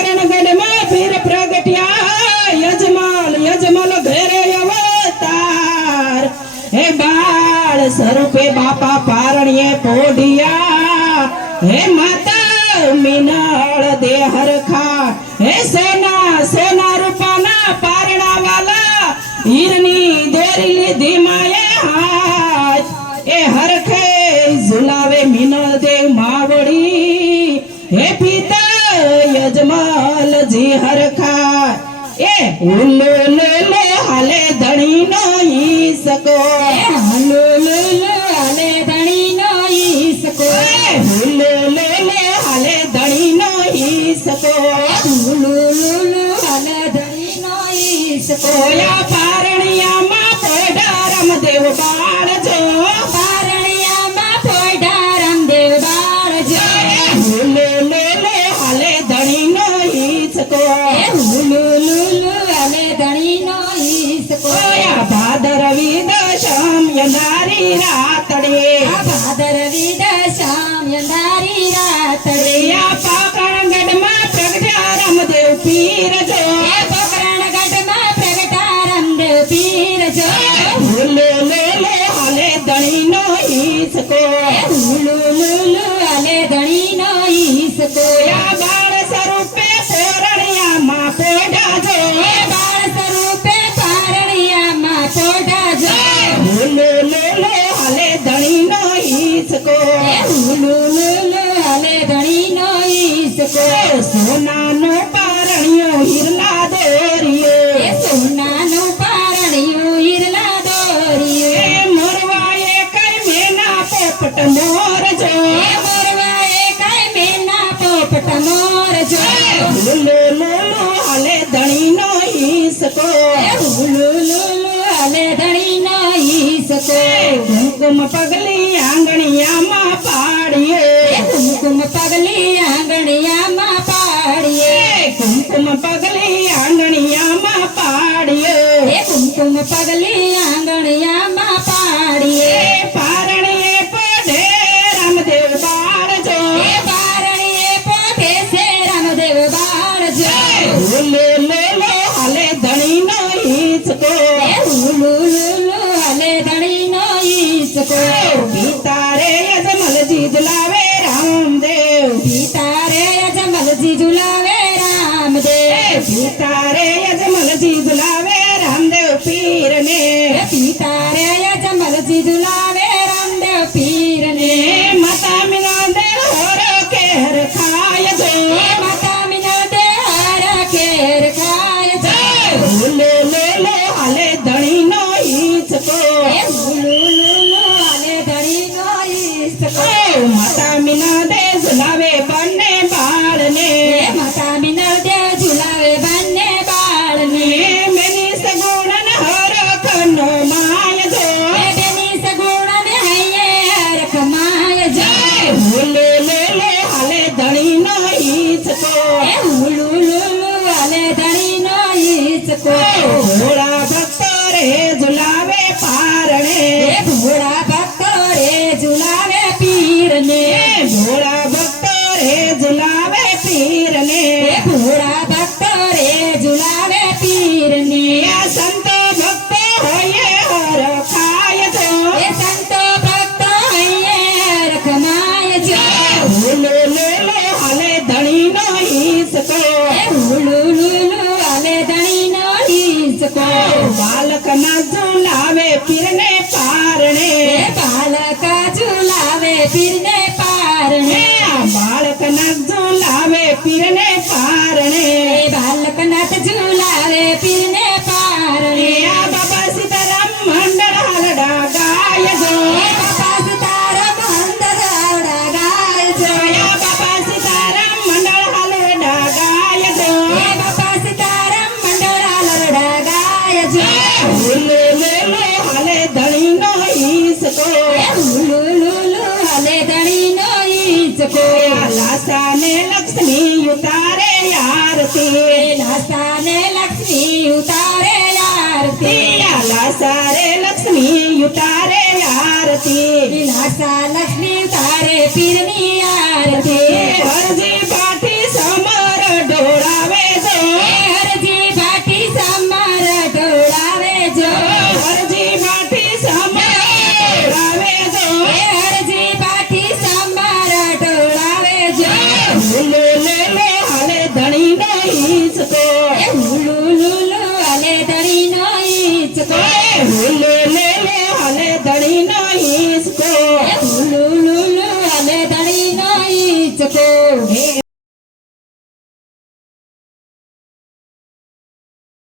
पोकरणगढ़ में फिर प्रगटिया यजमल घेरे अवतार हे बाळ स्वरूपे बापा पारणिये पोडिया हे माता मीनाळ दे हरखा हे सोना रूपाना पारणा वाला हीरनी दोरी लीधी माये हाथ ए हरखे झुलावे मीनाळ देव मावड़ी हे पिता यजमाल जी हरखा ए हुल्लो ले हाले धणी नही सको हुल्लो ले हाले धणी नही सको हुल्लो ले हाले धणी नही सको हुल्लो हाले धणी नही सको या पारणिया मा पोडा रामदेव बाळ जो पारणिया मा पोडा रामदेव बाळ जो हुल्लो ले हाले धणी नही सको हुल्लो हाले धणी नही सको या भादरवी दशम यंदारी रातडे भादरवी दशम यंदारी रातडे या पोकरणगढ़ में प्रगटा रामदेव पीर जो पोकरणगढ़ में प्रगटा रामदेव पीर जो हुल्लो ले हाले धणी नही सको हुल्लो हाले धणी नही सको या बाळ स्वरूपे पोरणिया मा पोडा जो बाळ स्वरूपे पारणिया मा पोडा जो हुल्लो ले हाले धणी नही सको हुल्लो हाले धणी नही सको सोनानो पारणियो हिरला दोरियो सोनानो पारणियो हिरला दोरियो मोरवाए कई मेना पोपट मोर जो मोरवाए कई मेना पोपट मोर जो हुल्लो हाले धणी नही सको हुल्लो हाले धणी नही सको कुमकुम पगली आंगणिया मा पाड़िए कुमकुम पगली आंगणिया मा पाड़िए कुमकुम पगली आंगणिया मा पाड़िए कुमकुम पगली आंगणिया मा पाड़िए पारणिए पोढे रामदेव बाळ जो पारणिए पोढे से रामदेव बाळ जो हुल्लो हाले धणी नही सको हुल्लो हाले धणी नही सको पितारे यजमल जी झुलावे रामदेव पितारे यजमल जी झुलावे रामदेव पितारे यजमल जी झुलावे रामदेव पीर ने पितारे यजमल जी झुलावे रामदेव पीर ने माता मीना दे हर केर खाय जो माता मीना दे हर केर खाय जो हुल्लो ले हाले धणी नही सको हुल्लो हाले धणी नही सको माता मीना दे झुलावे बन्ने बाळ ने माता मीना दे झुलावे बन्ने बाळ ने मेनी सगुणन हर खनो माय जो मेनी सगुणन हये हर खमाय जो हुल्लो ले हाले धणी नही सको हुल्लो हाले धणी नही सको भोळा भक्त रे झुलावे पारणे भोळा भक्त रे झुलावे पीर ने भोळा भक्त रे झुलावे पीर ने भोळा भक्त रे झुलावे पीर ने या संत भक्त होये हर खाय जो संत भक्त होये हर खमाय जो हुल्लो ले हाले धणी नही सको हुल्लो हाले धणी नही सको बालक न झुलावे फिरने पारणे बालक झुलावे फिरने पारणे बालक न झुलावे फिरने पारणे बालक न झुलावे फिरने पारणे बाबा सीताराम मंडळ हलडा गाय जो बाबा सीताराम मंडळ हलडा गाय जो बाबा सीताराम मंडळ हलडा गाय जो बाबा सीताराम मंडळ हलडा गाय जो हुल्लो हाले धणी नही सको हुल्लो हाले धणी नही सको लासाने लक्ष्मी उतारे आरती लासाने लक्ष्मी उतारे आरती लासारे लक्ष्मी उतारे आरती लासा लक्ष्मी उतारे फिरनी आरती